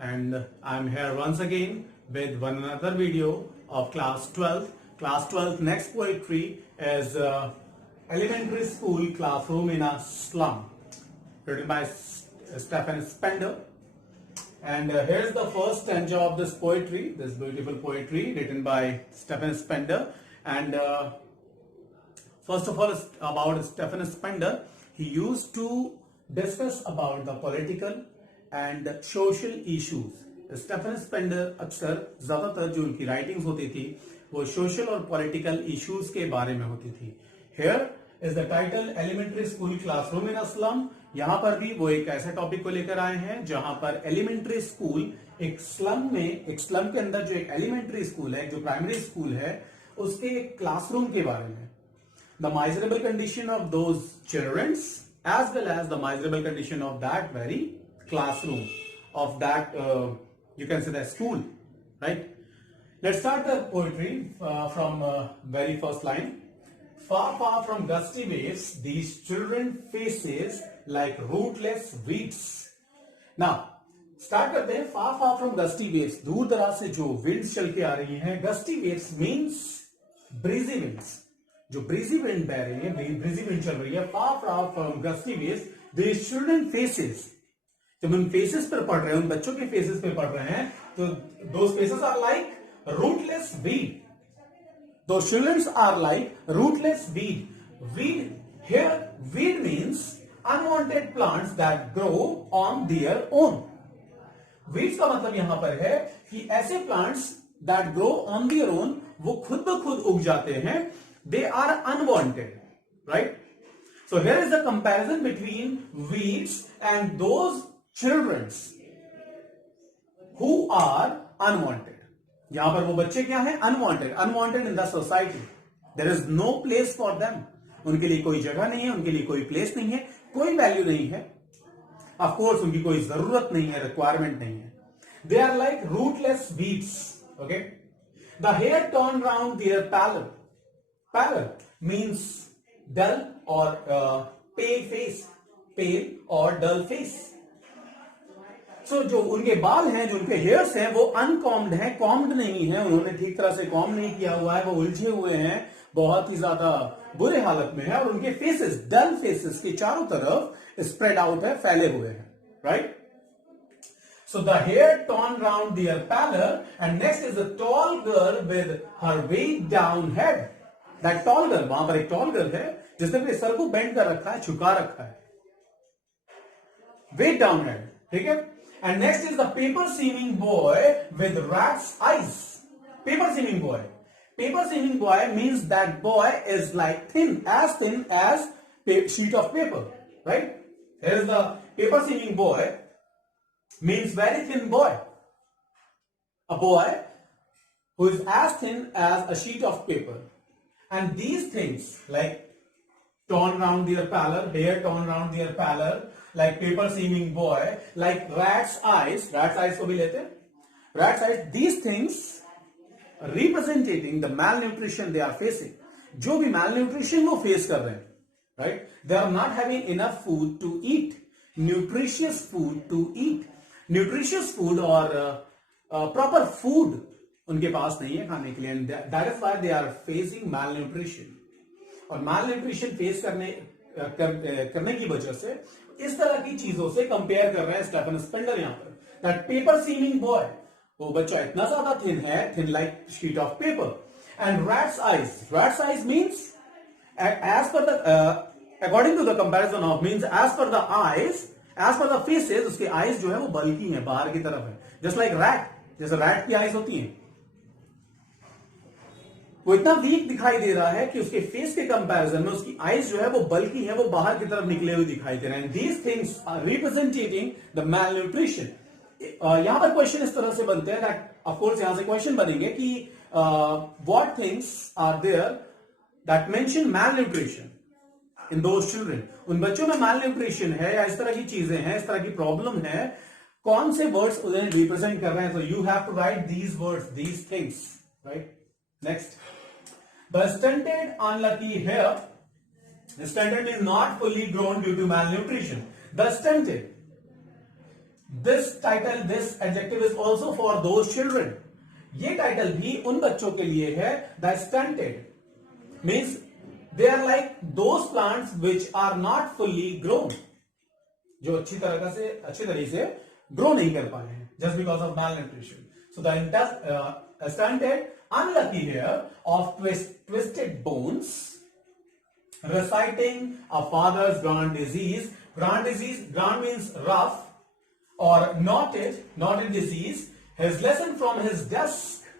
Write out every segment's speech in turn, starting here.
and I'm here once again with one another video of class 12. Class 12 next poetry is Elementary School Classroom in a Slum, written by Stephen Spender. And here's the first stanza of this poetry, this beautiful poetry written by Stephen Spender. And first of all, about Stephen Spender, he used to discuss about the political and social issues. Stephen Spender अक्सर ज्यादातर जो उनकी राइटिंग्स होती थी वो सोशल और political issues के बारे में होती थी. Here is the title elementary school classroom in a slum. यहां पर भी वो एक ऐसे टॉपिक को लेकर आए हैं जहां पर एलिमेंट्री स्कूल एक स्लम के अंदर जो एक एलिमेंट्री स्कूल है, जो प्राइमरी स्कूल है, उसके एक क्लासरूम के बारे में. The miserable condition of those childrens as well as the miserable condition of that very classroom, of that you can say the school, right? Let's start the poetry from very first line. Far, far from gusty waves, these children faces like rootless weeds. Now, start करते हैं. Far, far from gusty waves, दूर दराज से जो winds चल के आ रही हैं. Gusty waves means breezy winds. जो ब्रीजी विंड बह रही है, ब्रीजी विंड चल रही है. Far far from gusty waves, these children faces. जब हम फेसेस पर पढ़ रहे हैं, उन बच्चों के फेसेस पे पढ़ रहे हैं, तो those faces are like rootless weed. Those children are like rootless weed. Weed here, weed means unwanted plants that grow on their own. Weeds का मतलब यहां पर है कि ऐसे plants that grow on their own, वो खुद ब खुद उग जाते हैं. They are unwanted, right? So here is the comparison between weeds and those children who are unwanted. यहां पर वो बच्चे क्या हैं? Unwanted. Unwanted in the society. There is no place for them. उनके लिए कोई जगह नहीं है, उनके लिए कोई प्लेस नहीं है, कोई वैल्यू नहीं है. Of course, उनकी कोई जरूरत नहीं है, रिक्वायरमेंट नहीं है. They are like rootless weeds. Okay? The hair torn round their pallor. Pallor means dull or pale face, pale or dull face. So जो उनके बाल हैं, जो उनके हेयर्स हैं, वो अनकॉम्ड हैं, कॉम्ड नहीं है, उन्होंने ठीक तरह से कॉम्ब नहीं किया हुआ है, वो उलझे हुए हैं, बहुत ही ज्यादा बुरे हालत में है. और उनके फेसेस, डल फेसेस के चारों तरफ स्प्रेड आउट है, फैले हुए हैं, right? So the hair torn round their pallor, and next is a tall girl with her weighed down head. That tall girl, वहां पर एक टॉल गर्ल है जिसने अपने सर को बेंड कर रखा है, झुका रखा है. वेट डाउन हेड, ठीक है. And next is the paper seeming boy with rat's eyes. Paper seeming boy, paper seeming boy means that boy is like thin as sheet of paper, right? Here is the paper seeming boy means very thin boy. A boy who is as thin as a sheet of paper. And these things, like torn round their pallor, hair torn round their pallor, like paper seeming boy, like rat's eyes को भी लेते हैं, rat's eyes, these things representing the malnutrition they are facing. जो भी malnutrition वो face कर रहे हैं, right? They are not having enough food to eat, nutritious food to eat. Nutritious food or proper food उनके पास नहीं है खाने के लिए. That is why they are facing malnutrition. और malnutrition फेस करने की वजह से इस तरह की चीजों से कंपेयर कर रहे हैं स्टेफन स्पेंडर यहां पर. दैट पेपर सीमिंग बॉय, वो बच्चा इतना ज्यादा थिन है, thin like sheet of paper. And rat's eyes means as per the according to the comparison of, means as per the eyes, as per the faces, उसके eyes जो है वो बल्की है, बाहर की तरफ है. जस्ट लाइक रैट, जैसे रैट की आइज होती है, वो इतना वीक दिखाई दे रहा है कि उसके फेस के कंपैरिजन में उसकी आईज जो है वो बल्कि है, वो बाहर की तरफ निकले हुए दिखाई दे रहे हैं. These things are representing the malnutrition. यहां पर क्वेश्चन इस तरह से बनते हैं दैट, ऑफ कोर्स यहां से क्वेश्चन बनेंगे कि what things are there that mention malnutrition in those children. उन बच्चों में मैलन्यूट्रिशन है या इस तरह की चीजें हैं, इस तरह की प्रॉब्लम है, कौन से वर्ड्स उन्हें रिप्रेजेंट कर रहे हैं. So you have to write these words, these things, right? Next, the stunted unlucky hair. The stunted is not fully grown due to malnutrition. The stunted, this title, this adjective is also for those children. ये title भी उन बच्चों के लिए है. The stunted means they are like those plants which are not fully grown, जो अच्छी तरीके से ग्रो नहीं कर पाए हैं, just because of malnutrition. So the stunted, unlucky here, of twisted bones, reciting a father's grand disease. Grand means rough or knotted disease. His lesson from his desk,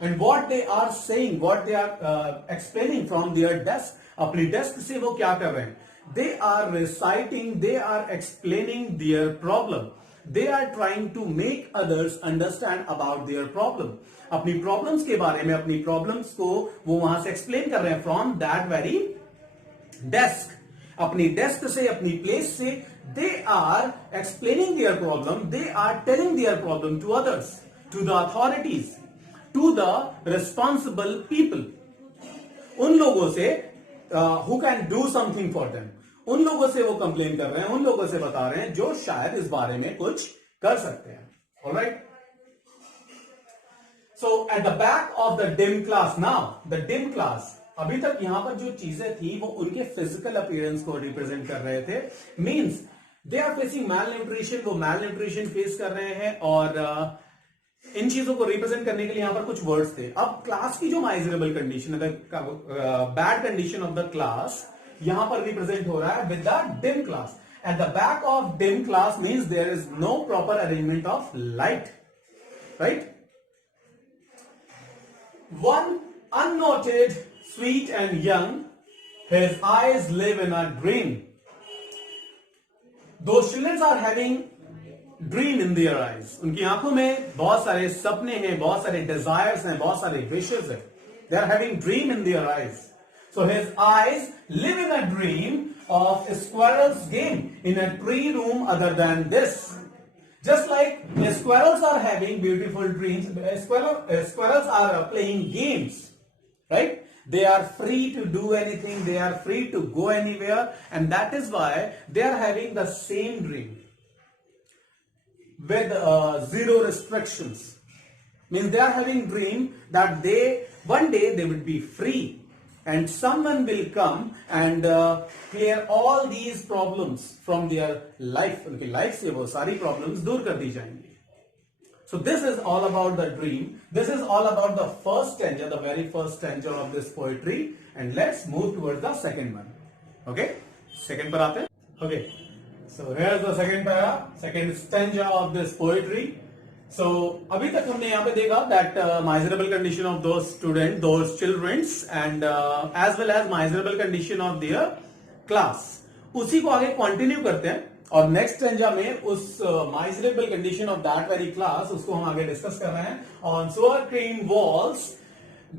and what they are saying, what they are explaining from their desk. अपनी desk से वो क्या कर रहे हैं? They are reciting, they are explaining their problem. They are trying to make others understand about their problem. अपनी प्रॉब्लम्स के बारे में, अपनी प्रॉब्लम्स को वो वहां से एक्सप्लेन कर रहे हैं फ्रॉम दैट वेरी डेस्क. अपनी डेस्क से, अपनी प्लेस से they are explaining their problem, they are telling their problem to others, to the authorities, to the responsible people. उन लोगों से who can do something for them, उन लोगों से वो कंप्लेन कर रहे हैं, उन लोगों से बता रहे हैं जो शायद इस बारे में कुछ कर सकते हैं. Alright. So at the back of the dim class, now the dim class, अभी तक यहां पर जो चीजें थी वो उनके फिजिकल अपीयरेंस को रिप्रेजेंट कर रहे थे. Means they are facing malnutrition, वो मैल न्यूट्रिशन फेस कर रहे हैं और इन चीजों को रिप्रेजेंट करने के लिए यहां पर कुछ वर्ड्स थे. अब क्लास की जो माइजरेबल कंडीशन है, bad condition of the class, यहां पर रिप्रेजेंट हो रहा है with the dim class. At the back of dim class means there is no proper arrangement of light. Right. One unnoted, sweet and young, his eyes live in a dream. Those children are having dream in their eyes. उनकी आंखों में बहुत सारे सपने हैं, बहुत सारे desires हैं, बहुत सारे wishes हैं. They are having dream in their eyes. So his eyes live in a dream of a squirrel's game in a tree room other than this. Just like squirrels are having beautiful dreams, squirrels are playing games, right? They are free to do anything, they are free to go anywhere, and that is why they are having the same dream with zero restrictions. Means they are having dream that one day they will be free and someone will come and clear all these problems from their life. उनकी लाइफ से वो सारी प्रॉब्लम्स दूर कर दी जाएंगी. So this is all about the dream. This is all about the first stanza, the very first stanza of this poetry. And let's move towards the second one. Okay? Second पर आते हैं. Okay. So here's the second para, second stanza of this poetry. So अभी तक हमने यहाँ पे देखा that miserable condition of those students, those childrens, and as well as miserable condition of their class. उसी को आगे कंटिन्यू करते हैं और नेक्स्ट स्टेंजा में उस miserable condition of that very class उसको हम आगे डिस्कस कर रहे हैं. On sour cream walls,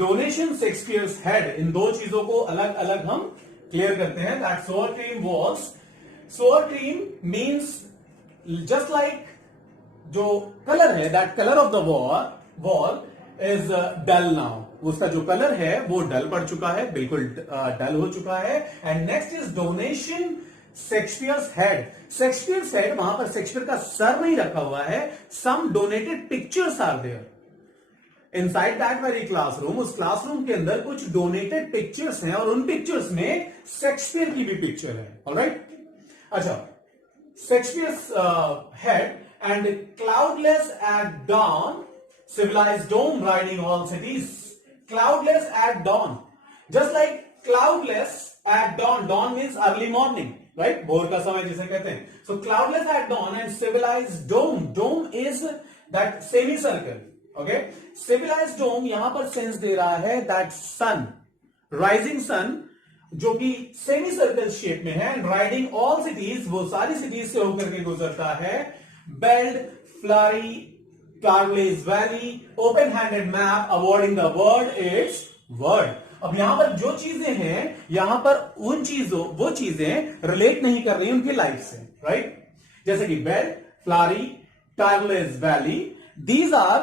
donation Shakespeare's head. इन दो चीजों को अलग अलग हम क्लियर करते हैं. That sour cream walls, sour cream means just like जो कलर है, that colour of the wall is dull now. उसका जो कलर है वो डल पड़ चुका है, बिल्कुल डल हो चुका है. And next is donation Shakespeare's head. Shakespeare's head, वहां पर शेक्सपियर का सर नहीं रखा हुआ है. Some donated pictures are there inside that very classroom. उस क्लासरूम के अंदर कुछ डोनेटेड पिक्चर्स हैं और उन पिक्चर्स में शेक्सपियर की भी पिक्चर है. ऑलराइट. अच्छा, Shakespeare's head and cloudless at dawn, civilized dome riding all cities. Cloudless at dawn, just like cloudless at dawn. Dawn means early morning, right? भोर का समय जिसे कहते हैं. So cloudless at dawn and civilized dome. Dome is that semicircle. Okay? Civilized dome यहाँ पर sense they रहा है that sun, rising sun, जो कि सेमी सर्कल शेप में है. एंड राइडिंग ऑल सिटीज, वो सारी सिटीज से होकर के गुजरता है. Belled, flowery, Carly's Valley, open-handed map, awarding the world its word. अब यहां पर जो चीजें हैं, यहां पर वो चीजें रिलेट नहीं कर रही उनकी लाइफ से, राइट? जैसे कि बेल्ड, Phulari, Carly's Valley, these are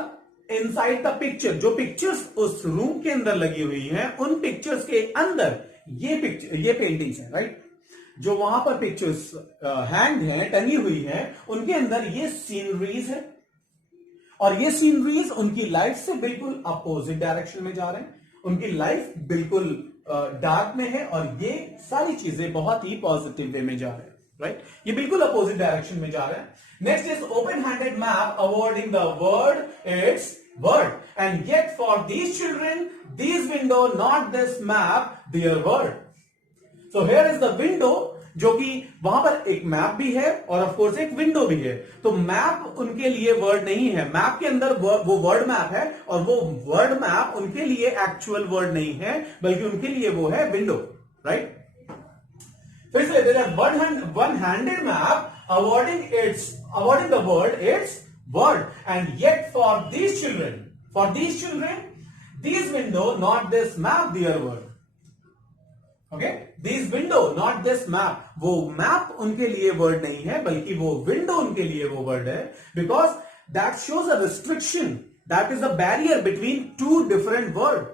inside the picture. जो पिक्चर्स उस रूम के अंदर लगी हुई हैं, उन पिक्चर्स के अंदर ये पेंटिंग्स हैं, राइट? जो वहां पर पिक्चर्स हैंग हैं, टंगी हुई हैं, उनके अंदर ये सीनरीज है और ये सीनरीज उनकी लाइफ से बिल्कुल अपोजिट डायरेक्शन में जा रहे हैं। उनकी लाइफ बिल्कुल डार्क में है और ये सारी चीजें बहुत ही पॉजिटिव वे में जा रहे हैं, राइट? ये बिल्कुल अपोजिट डायरेक्शन में जा रहे हैं। Next is open handed map awarding the word its word and yet for these children these window not this map their word. So here is the window, जो कि वहां पर एक मैप भी है और ऑफ कोर्स एक विंडो भी है। तो मैप उनके लिए वर्ड नहीं है, मैप के अंदर वो वर्ड मैप है और वो वर्ड मैप उनके लिए एक्चुअल वर्ड नहीं है, बल्कि उनके लिए वो है विंडो, राइट? फिर से there one handed map awarding the word its word and yet for these children these window not this map their word. Okay, this window not this map, वो मैप उनके लिए वर्ड नहीं है, बल्कि वो विंडो उनके लिए वो वर्ड है, because that shows a restriction, that is a barrier between two different word.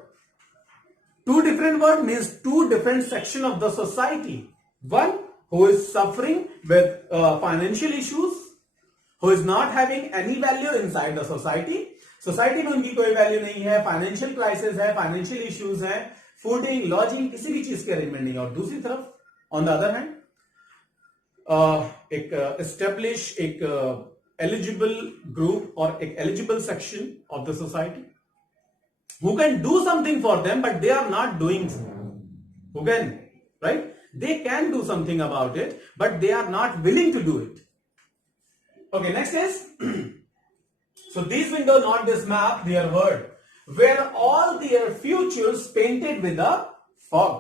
Two different word means two different section of the society. One who is suffering with financial issues, who is not having any value inside the society, society में उनकी कोई value नहीं है, financial crisis है, financial issues है, fooding lodging किसी भी चीज के अरेंजमेंट नहीं है। और दूसरी तरफ ऑन द अदर हैंड एक एस्टेब्लिश एक एलिजिबल ग्रुप और एक eligible section of the society who can do something for them but they are not doing, who can, right, they can do something about it but they are not willing to do it. Okay, next is so these window not this map their word where all their futures painted with a fog.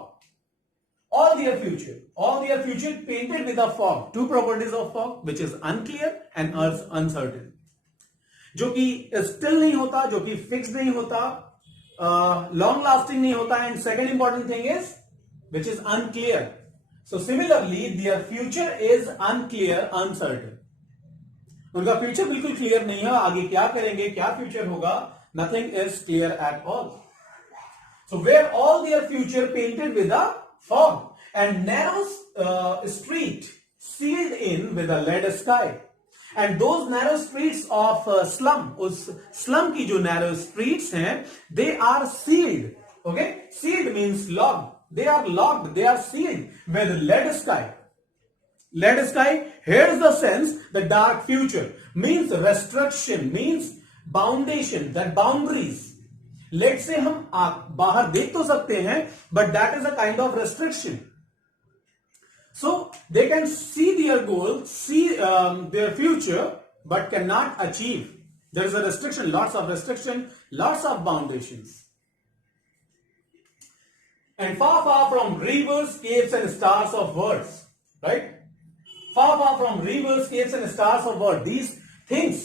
All their future painted with a fog. Two properties of fog, which is unclear and uncertain. जो कि still नहीं होता, जो कि fixed नहीं होता, long lasting नहीं होता, and second important thing is which is unclear. So similarly their future is unclear, uncertain. उनका फ्यूचर बिल्कुल क्लियर नहीं है, आगे क्या करेंगे, क्या फ्यूचर होगा, nothing is clear at all. So where all their future painted with a fog and narrow street sealed in with a lead sky. And those narrow streets of slum, उस slum की जो narrow streets हैं, they are sealed. Okay, sealed means locked. They are locked. They are sealed with lead sky. Lead sky. Here's the sense. The dark future means restriction, means boundation, that boundaries. Let say हम बाहर देख तो सकते हैं but that is a kind of restriction. So they can see their goal, see their future but can not achieve. There is a restriction, lots of restriction, lots of boundations. And far far from rivers, caves and stars of words, right? Far far from rivers, caves and stars of world. These things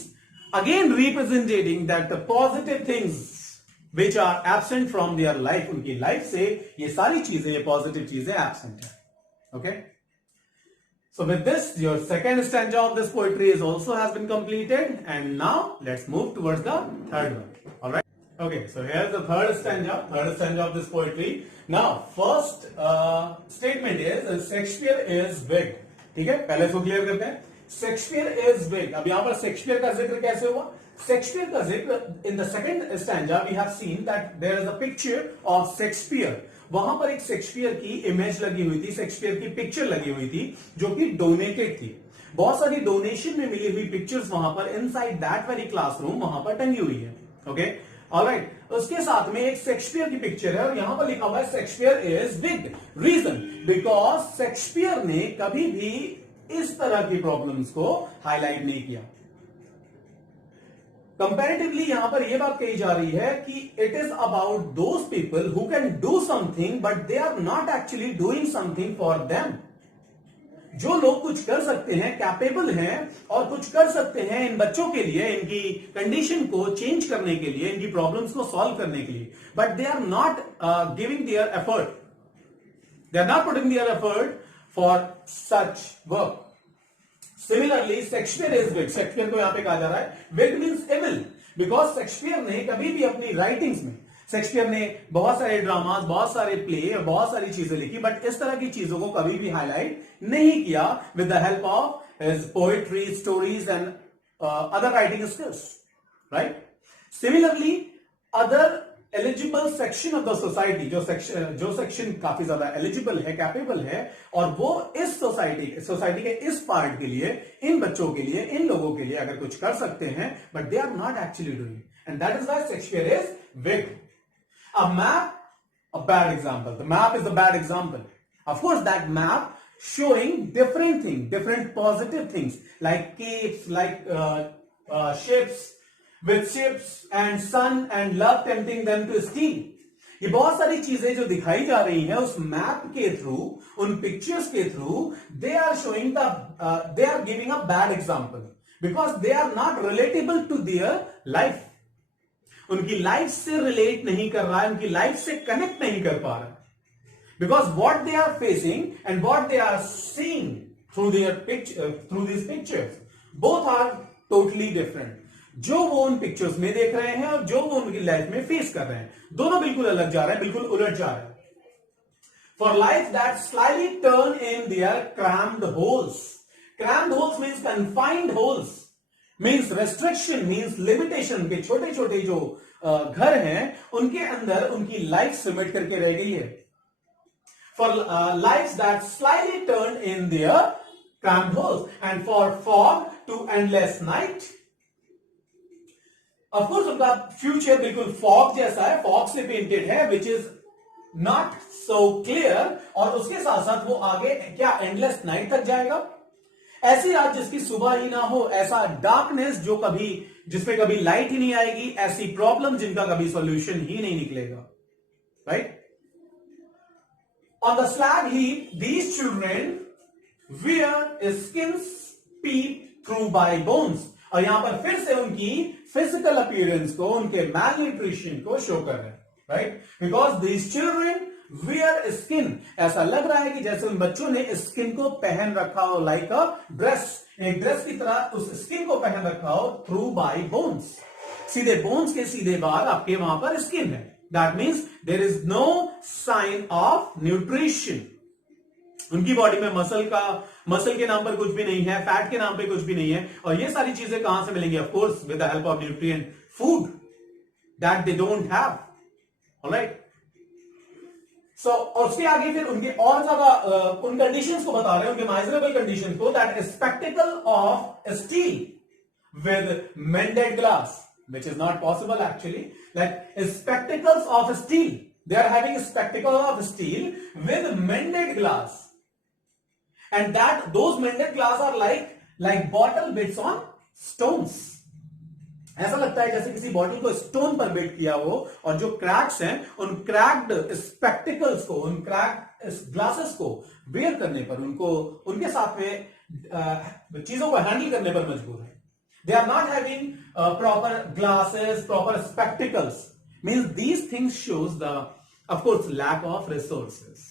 again representing that the positive things which are absent from their life. उनकी life से ये सारी चीजें, ये positive चीजें absent है. Okay? So with this, your second stanza of this poetry is also has been completed, and now let's move towards the third one. All right? Okay. So here's the third stanza of this poetry. Now, first statement is Shakespeare is big. ठीक है, पहले इसको क्लियर करते हैं। Shakespeare is big. अब यहां पर Shakespeare का जिक्र कैसे हुआ? शेक्सपियर का जिक्र in the second stanza we have seen that there is a picture of Shakespeare. वहां पर एक शेक्सपियर की इमेज लगी हुई थी, शेक्सपियर की पिक्चर लगी हुई थी, जो कि डोनेटेड थी। बहुत सारी डोनेशन में मिली हुई पिक्चर्स वहां पर इनसाइड दैट वेरी क्लासरूम वहां पर टंगी हुई है। Okay, alright. उसके साथ में एक शेक्सपियर की पिक्चर है और यहां पर लिखा हुआ है Shakespeare is big. Reason because Shakespeare ने कभी भी इस तरह की प्रॉब्लम्स को हाईलाइट नहीं किया। कंपैरेटिवली यहां पर यह बात कही जा रही है कि it is about those people who can do something but they are not actually doing something for them. जो लोग कुछ कर सकते हैं, कैपेबल हैं और कुछ कर सकते हैं इन बच्चों के लिए, इनकी कंडीशन को चेंज करने के लिए, इनकी प्रॉब्लम्स को सॉल्व करने के लिए, but they are not giving their effort, they are not putting their effort for such work. Similarly Shakespeare is wig. Shakespeare को यहां पे कहा जा रहा है wig means evil, because Shakespeare ने कभी भी अपनी राइटिंग्स में, शेक्सपियर ने बहुत सारे ड्रामास, बहुत सारे प्ले और बहुत सारी चीजें लिखी, बट इस तरह की चीजों को कभी भी हाईलाइट नहीं किया with the help of his poetry, stories and other writing skills, right? Similarly other eligible section of the society, जो सेक्शन काफी ज्यादा एलिजिबल है, कैपेबल है, और वो इस सोसाइटी के इस पार्ट के लिए, इन बच्चों के लिए, इन लोगों के लिए अगर कुछ कर सकते हैं, but they are not actually doing, and that is why Shakespeare is weak. A map, a bad example. The map is a bad example. Of course, that map showing different things, different positive things, like caves, like ships, with ships and sun and love tempting them to steal. ये बहुत सारी चीजें जो दिखाई जा रही हैं उस मैप के थ्रू, उन पिक्चर्स के through, they are showing they are giving a bad example because they are not relatable to their life. उनकी लाइफ से रिलेट नहीं कर रहा है, उनकी लाइफ से कनेक्ट नहीं कर पा रहा है, because what they are facing and what they are seeing through this pictures both are totally different. जो वो उन पिक्चर्स में देख रहे हैं और जो वो उनकी लाइफ में फेस कर रहे हैं, दोनों बिल्कुल अलग जा रहे हैं, बिल्कुल उलट जा रहे हैं. For life that slightly turn in their cramped holes. Crammed holes means confined holes, means restriction, means limitation. के छोटे छोटे जो घर हैं उनके अंदर उनकी लाइफ सिमट करके रह गई है. For life that slightly turn in their cramped holes and for fog to endless night. Of course उनका फ्यूचर बिल्कुल फॉग जैसा है, फॉग से पेंटेड है, which is not so clear, और उसके साथ साथ वो आगे क्या एंडलेस नाइट तक जाएगा. ऐसी रात जिसकी सुबह ही ना हो, ऐसा डार्कनेस जिसमें कभी लाइट ही नहीं आएगी, ऐसी प्रॉब्लम जिनका कभी सॉल्यूशन ही नहीं निकलेगा, right? On the slag heap these children wear skins pep through by bones. और यहां पर फिर से उनकी फिजिकल अपीयरेंस को, उनके मैल न्यूट्रिशन को शो कर रहे हैं, right? Because these children wear skin, ऐसा लग रहा है कि जैसे उन बच्चों ने स्किन को पहन रखा हो, लाइक अ ड्रेस, एक ड्रेस की तरह उस स्किन को पहन रखा हो, थ्रू बाय बोन्स. सीधे बोन्स के सीधे बाद आपके वहां पर स्किन है. That means there is no sign of nutrition. उनकी बॉडी में मसल के नाम पर कुछ भी नहीं है, फैट के नाम पे कुछ भी नहीं है, और ये सारी चीजें कहां से मिलेंगी? Of course with the help of nutrient food that they don't have. Alright, so उसके आगे फिर उनके और ज्यादा उन कंडीशंस को बता रहे हैं, उनके माइजरेबल कंडीशंस को. That spectacle of steel with मेंडेड glass, which is not possible actually. Like spectacles of steel, they are having a spectacle of steel with mended glass, and those mended glass are like bottle bits on stones. ऐसा लगता है जैसे किसी बॉटल को स्टोन पर बेट किया हो, और जो क्रैक्स हैं उन क्रैक्ड स्पेक्टिकल्स को, उन क्रैक्ड ग्लासेस को वेयर करने पर, उनको उनके साथ में चीजों को हैंडल करने पर मजबूर है. They are not having proper glasses, proper spectacles. Means these things shows the, of course, lack of resources.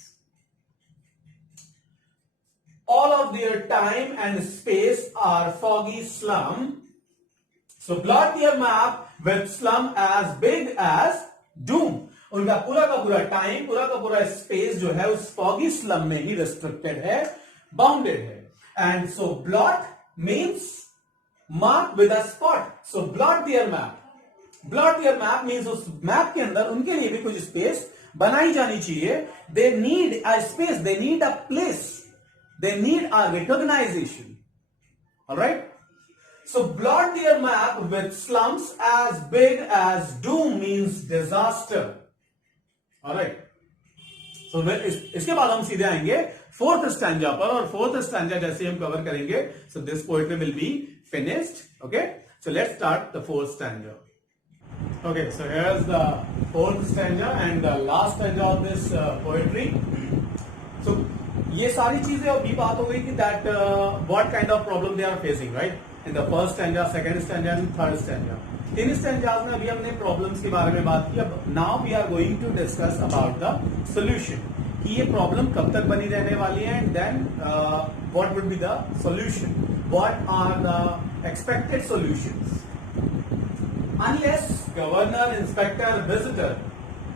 All of their time and space are foggy slum. So plot their map with slum as big as doom. उनका पूरा का पूरा टाइम, पूरा का पूरा स्पेस जो है उस foggy slum में ही restricted है, bounded है. And so blot means mark with a spot. So blot their map. Blot their map means उस मैप के अंदर उनके लिए भी कुछ स्पेस बनाई जानी चाहिए. They need a space, they need a place, they need a recognition. Alright? So blot their map with slums as big as doom means disaster. Alright? So इसके बाद हम सीधे आएंगे फोर्थ स्टैंजा पर, और फोर्थ स्टैंजा जैसे हम कवर करेंगे, so this poetry will be finished. Okay, so let's start the fourth stanza. Okay, so here's the fourth stanza and the last stanza of this poetry. So ये सारी चीजें अभी बात हो गई कि that what kind of problem they are facing, right? In the first stanza, second stanza and third stanza. तीन स्टैंजाज में अभी हमने प्रॉब्लम्स के बारे में बात की. अब now we are going to discuss about the solution, कि ये प्रॉब्लम कब तक बनी रहने वाली है, and then what would be the solution, what are the expected solutions. Unless governor, inspector, visitor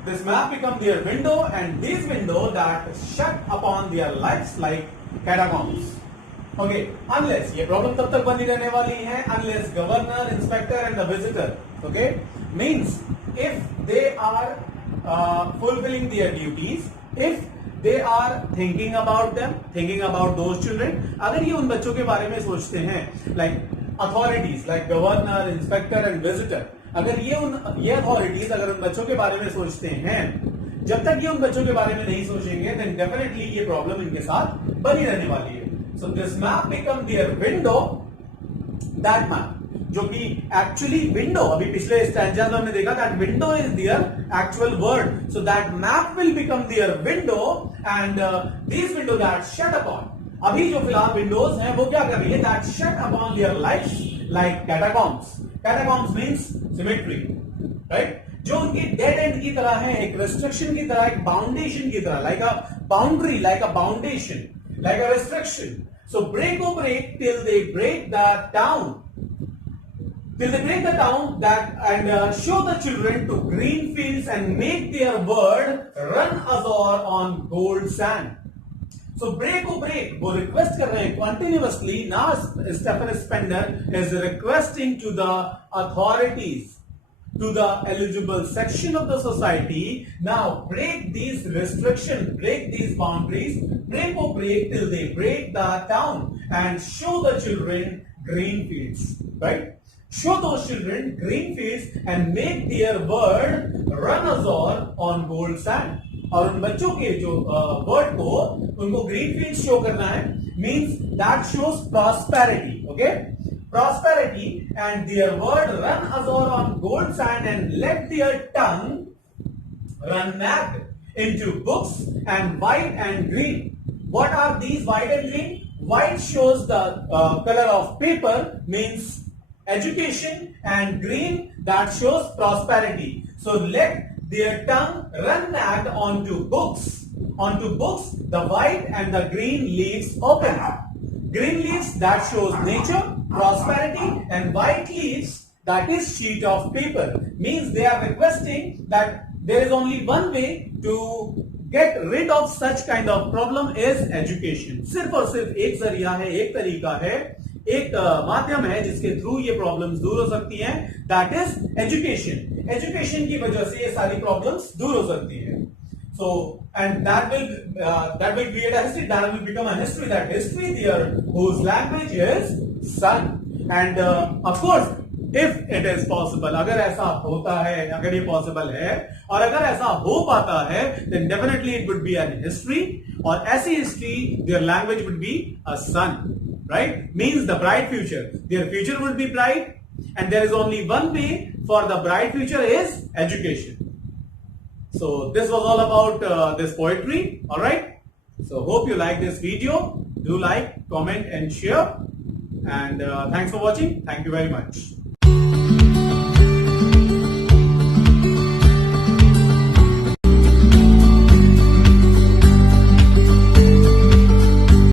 this map become their window, and these window that shut upon their lives like catacombs. Okay, unless ये problem तब तक बनी रहने वाली है unless governor, inspector and the visitor. Okay, means if they are fulfilling their duties, if they are thinking about them, thinking about those children, अगर ये उन बच्चों के बारे में सोचते हैं, like authorities, like governor, inspector and visitor, अगर ये authorities अगर उन बच्चों के बारे में सोचते हैं, जब तक ये उन बच्चों के बारे में नहीं सोचेंगे, then definitely ये problem इनके साथ बनी रहने वाली है. So this map become their window, that map, जो कि actually window, अभी पिछले stanzas में हमने देखा that window is their actual word. So that map will become their window, and these window that shut upon. अभी जो फिलहाल windows हैं वो क्या कर रही है? That shut upon their lives like catacombs. Catacombs means cemetery, right? जो उनकी डेड एंड की तरह है, एक restriction की तरह, एक foundation की तरह, like a boundary, like a foundation, like a restriction. So break or break till they break the town. Till they break the town that and show the children to green fields and make their word run azure on gold sand. So break or break, वो request कर रहे हैं continuously. Now Stephen Spender is requesting to the authorities, to the eligible section of the society, now break these restrictions, break these boundaries, break or break till they break the town and show the children green fields, right? Show those children green fields and make their word run azure on gold sand. और उन बच्चों के जो वर्ड को उनको green field show करना है, means that shows prosperity. Okay, prosperity, and their word run azure on gold sand and let their tongue run mad into books and white and green. What are these white and green? White shows the color of paper, means education, and green that shows prosperity. So let their tongue run mad onto books. Onto books, the white and the green leaves open. Green leaves that shows nature, prosperity, and white leaves that is sheet of paper. Means they are requesting that there is only one way to get rid of such kind of problem is education. सिर्फ और सिर्फ एक जरिया है, एक तरीका है, एक माध्यम है जिसके थ्रू ये प्रॉब्लम्स दूर हो सकती हैं, दैट इज एजुकेशन. एजुकेशन की वजह से ये सारी प्रॉब्लम्स दूर हो सकती है. So, and that will create a history, that will become a history, that history there whose language is sun. And of course, if it is possible, अगर ऐसा होता है, अगर ये possible है और अगर ऐसा हो पाता है, then definitely it would be an history. और ऐसी history, their language would be a sun, right? Means the bright future. Their future would be bright, and there is only one way for the bright future is education. So this was all about this poetry. All right. So hope you like this video. Do like, comment, and share. And thanks for watching. Thank you very much.